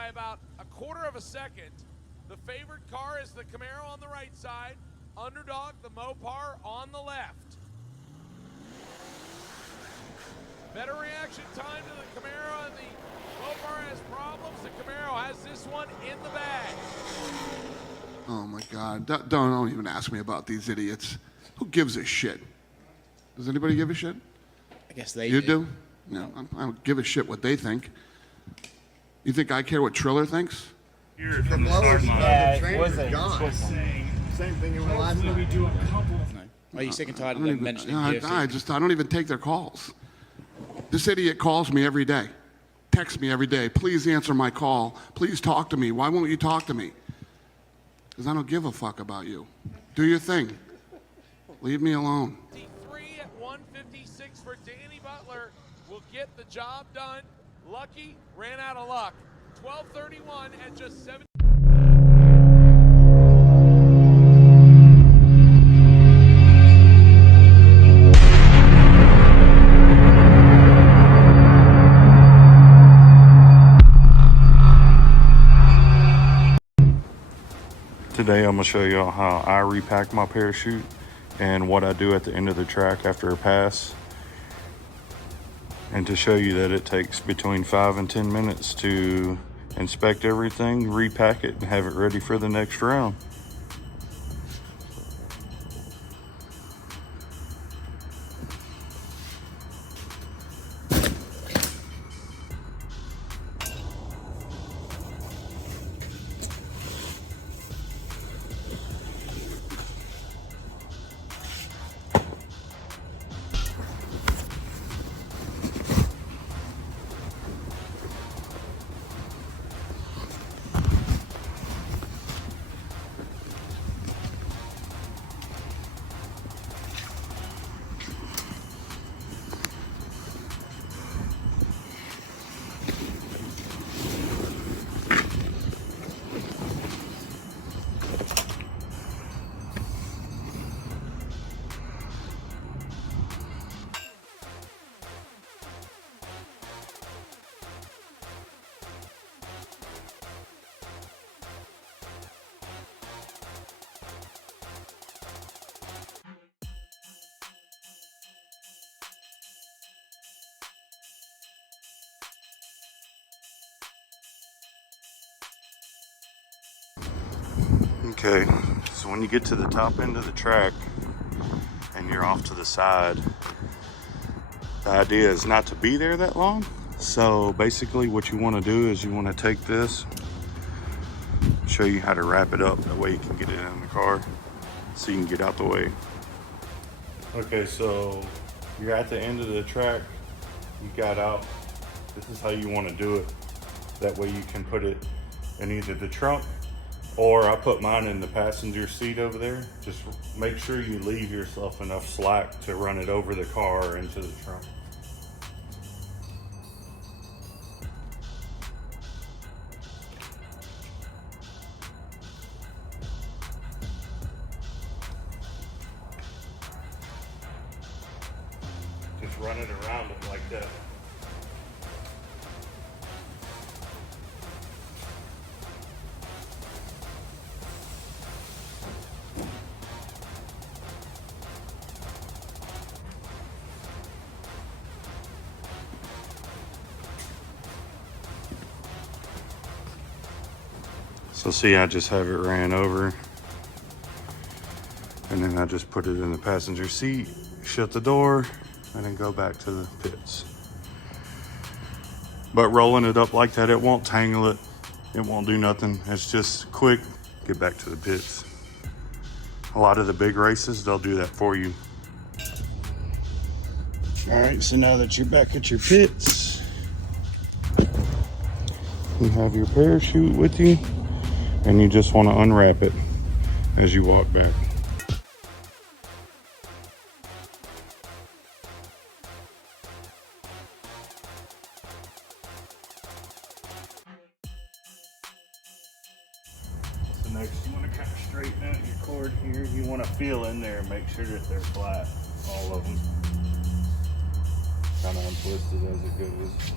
By about a quarter of a second. The favored car is the Camaro on the right side, underdog the Mopar on the left. Better reaction time to the Camaro, and the Mopar has problems. The Camaro has this one in the bag. Oh my God! Don't even ask me about these idiots. Who gives a shit? Does anybody give a shit? I guess they You do? No, I don't give a shit what they think. You think I care what Triller thinks? The blowers, the train's gone. Same thing you were last time. we do a couple. No. Are you sick and tired of them mentioning GFC? I don't even take their calls. This idiot calls me every day, texts me every day. Please answer my call. Please talk to me. Why won't you talk to me? Because I don't give a fuck about you. Do your thing. Leave me alone. 3 at 156 for Danny Butler will get the job done. Lucky ran out of luck. 12:31 at just 7. Today I'm going to show y'all how I repack my parachute and what I do at the end of the track after a pass, and to show you that it takes between 5 and 10 minutes to inspect everything, repack it, and have it ready for the next round. Okay, so when you get to the top end of the track and you're off to the side, the idea is not to be there that long. So basically what you want to do is you want to take this, show you how to wrap it up, that way you can get it in the car so you can get out the way. Okay, so you're at the end of the track, you got out, this is how you want to do it. That way you can put it in either the trunk, or I put mine in the passenger seat over there. Just make sure you leave yourself enough slack to run it over the car or into the trunk. Just run it around it like that. So see, I just have it ran over, and then I just put it in the passenger seat, shut the door, and then go back to the pits. But rolling it up like that, it won't tangle it, it won't do nothing. It's just quick, get back to the pits. A lot of the big races, they'll do that for you. All right, so now that you're back at your pits, you have your parachute with you, and you just want to unwrap it as you walk back. So next you want to kind of straighten out your cord here. You want to feel in there and make sure that they're flat, all of them. Kind of untwisted as it goes.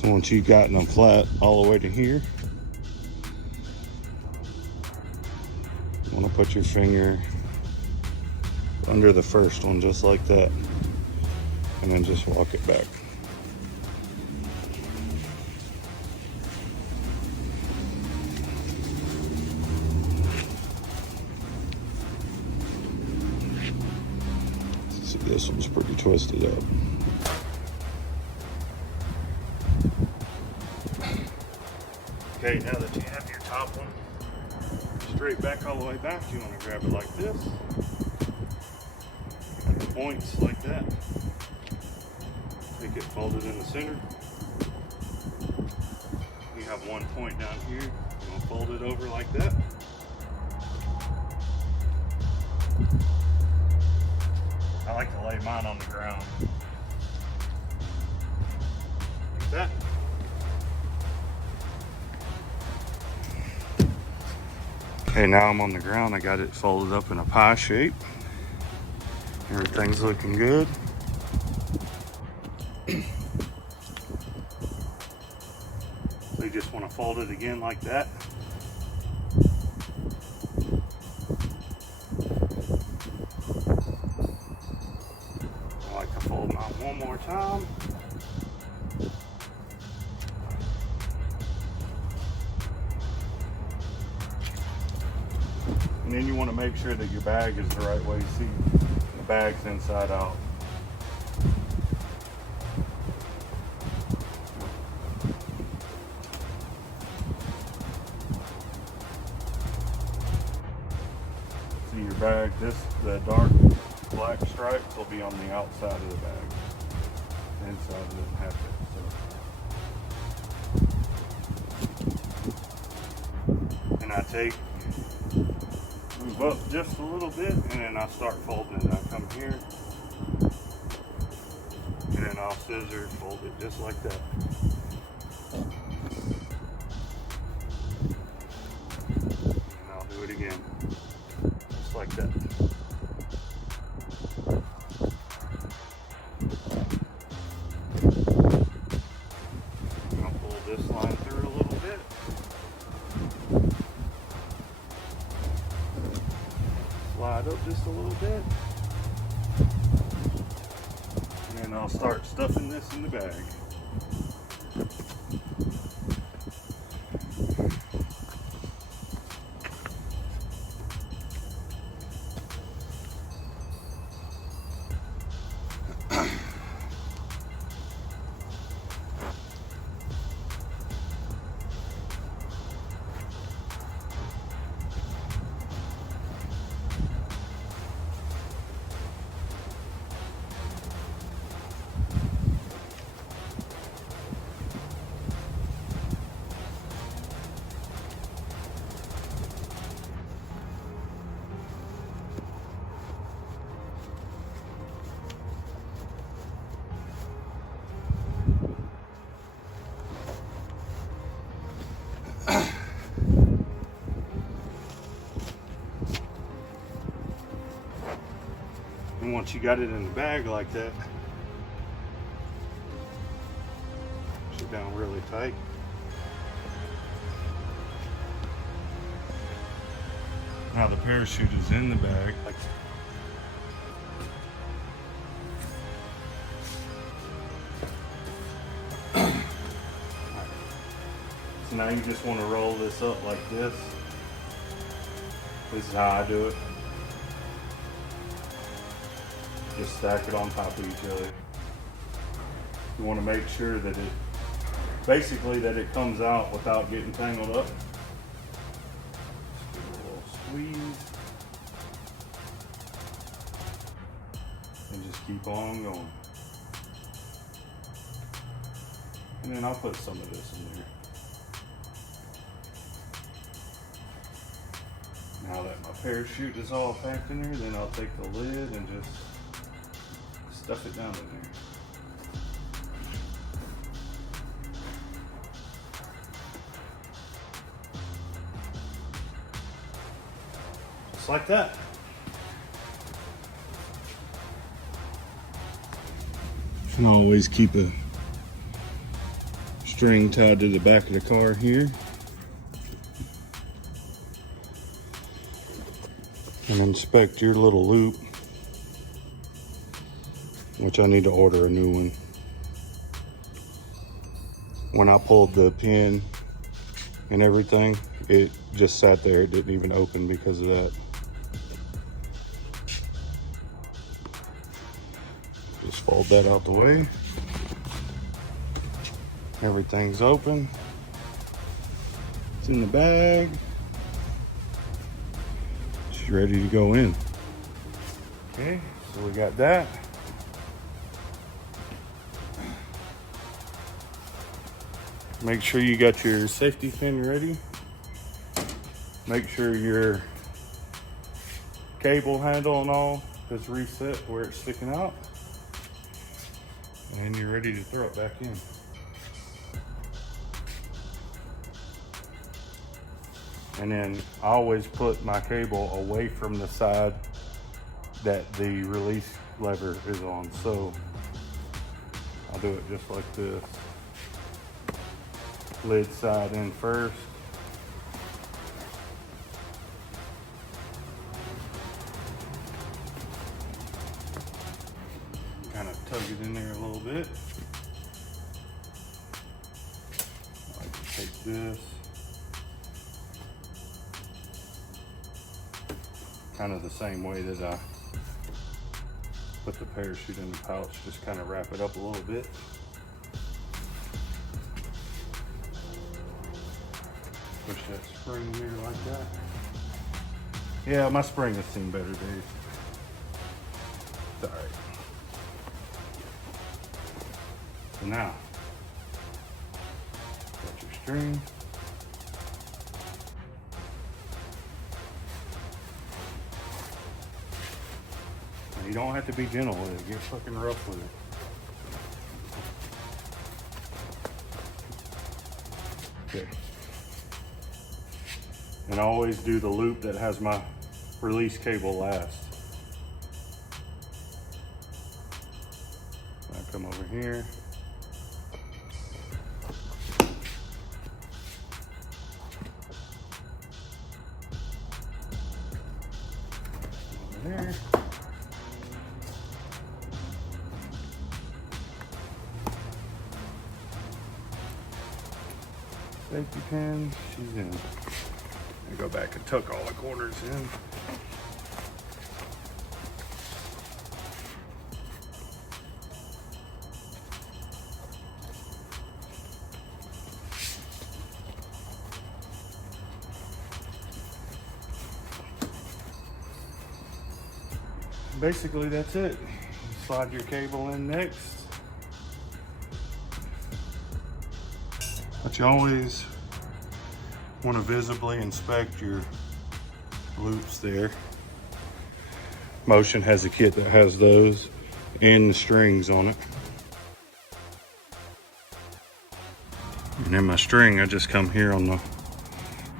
So once you've gotten them flat all the way to here, you want to put your finger under the first one just like that, and then just walk it back. See, this one's pretty twisted up. Okay, now that you have your top one straight back all the way back, you want to grab it like this. Points like that. Make it folded in the center. You have one point down here. You want to fold it over like that. I like to lay mine on the ground. Like that. Okay, now I'm on the ground. I got it folded up in a pie shape. Everything's looking good. So you just want to fold it again like that. I like to fold mine one more time. And then you want to make sure that your bag is the right way. See, the bag's inside out. See your bag, the dark black stripes will be on the outside of the bag. The inside doesn't have it. So. And I move up just a little bit, and then I start folding it. I come here, and then I'll scissor fold it just like that. And I'll do it again, just like that. And I'll pull this line through a little bit. Slide up just a little bit, and then I'll start stuffing this in the bag. And once you got it in the bag like that, push it down really tight. Now the parachute is in the bag. So now you just want to roll this up like this. This is how I do it. Just stack it on top of each other. You want to make sure that it comes out without getting tangled up. Just give it a little squeeze. And just keep on going. And then I'll put some of this in there. Now that my parachute is all packed in there, then I'll take the lid and just stuff it down in there. Just like that. You can always keep a string tied to the back of the car here. And inspect your little loop, which I need to order a new one. When I pulled the pin and everything, it just sat there. It didn't even open because of that. Just fold that out the way. Everything's open. It's in the bag. She's ready to go in. Okay, so we got that. Make sure you got your safety pin ready. Make sure your cable handle and all is reset where it's sticking out. And you're ready to throw it back in. And then I always put my cable away from the side that the release lever is on. So I'll do it just like this. Lid side in first. Kind of tug it in there a little bit. I like to take this. Kind of the same way that I put the parachute in the pouch, just kind of wrap it up a little bit. Push that spring in there like that. Yeah, my spring has seen better days. It's all right. So now, got your string. Now, you don't have to be gentle with it. Get fucking rough with it. Okay. And I always do the loop that has my release cable last. I come over here. Over there. Safety pin, she's in. I go back and tuck all the corners in. Basically, that's it. Slide your cable in next. But you always want to visibly inspect your loops there. Motion has a kit that has those and the strings on it. And then my string, I just come here on the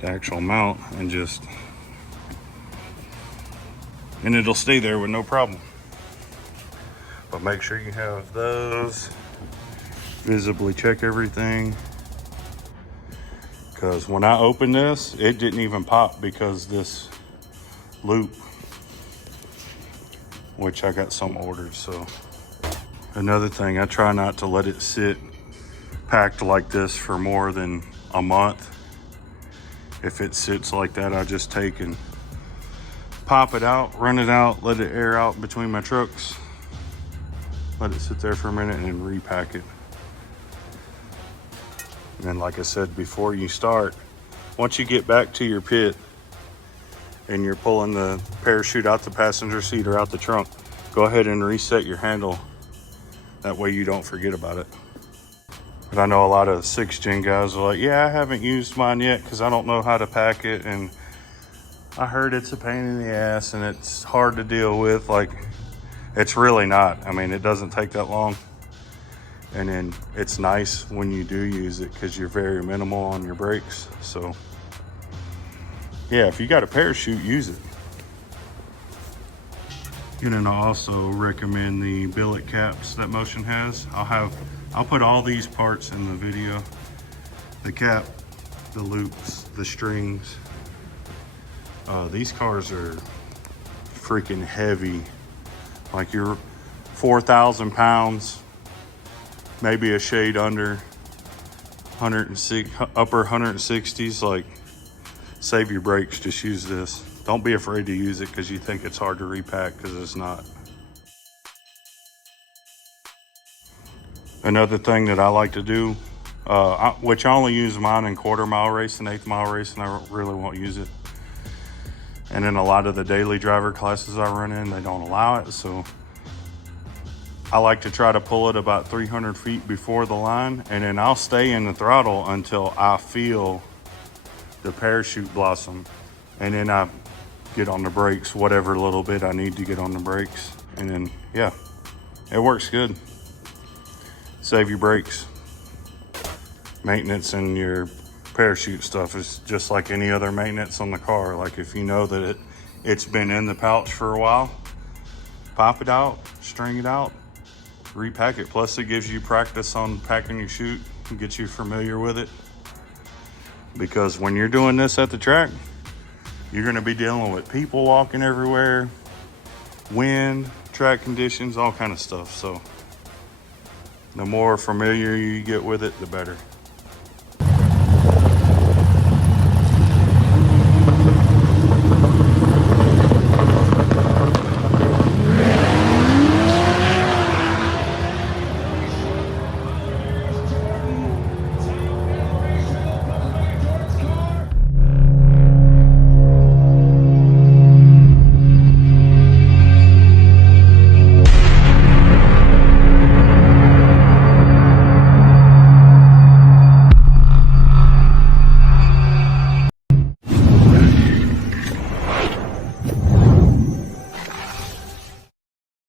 actual mount and just, and it'll stay there with no problem. But make sure you have those. Visibly check everything. Because when I opened this, it didn't even pop because this loop, which I got some ordered. So another thing, I try not to let it sit packed like this for more than a month. If it sits like that, I just take and pop it out, run it out, let it air out between my trucks, let it sit there for a minute and then repack it. And then, like I said, before you start, once you get back to your pit and you're pulling the parachute out the passenger seat or out the trunk, go ahead and reset your handle. That way you don't forget about it. But I know a lot of 6th gen guys are like, yeah, I haven't used mine yet because I don't know how to pack it. And I heard it's a pain in the ass and it's hard to deal with. Like, it's really not. I mean, it doesn't take that long. And then it's nice when you do use it because you're very minimal on your brakes. So yeah, if you got a parachute, use it. And then I also recommend the billet caps that Motion has. I'll put all these parts in the video. the cap, the loops, the strings. These cars are freaking heavy. Like you're 4,000 pounds, maybe a shade under, 106, upper 160s. Like, save your brakes, just use this. Don't be afraid to use it because you think it's hard to repack, because it's not. Another thing that I like to do, which I only use mine in quarter-mile racing, eighth-mile racing, I really won't use it. And in a lot of the daily driver classes I run in, they don't allow it. So I like to try to pull it about 300 feet before the line, and then I'll stay in the throttle until I feel the parachute blossom. And then I get on the brakes, whatever little bit I need to get on the brakes. And then, yeah, it works good. Save your brakes. Maintenance and your parachute stuff is just like any other maintenance on the car. Like if you know that it's been in the pouch for a while, pop it out, string it out, repack it. Plus it gives you practice on packing your chute and get you familiar with it. Because when you're doing this at the track, you're gonna be dealing with people walking everywhere, wind, track conditions, all kind of stuff. So the more familiar you get with it, the better.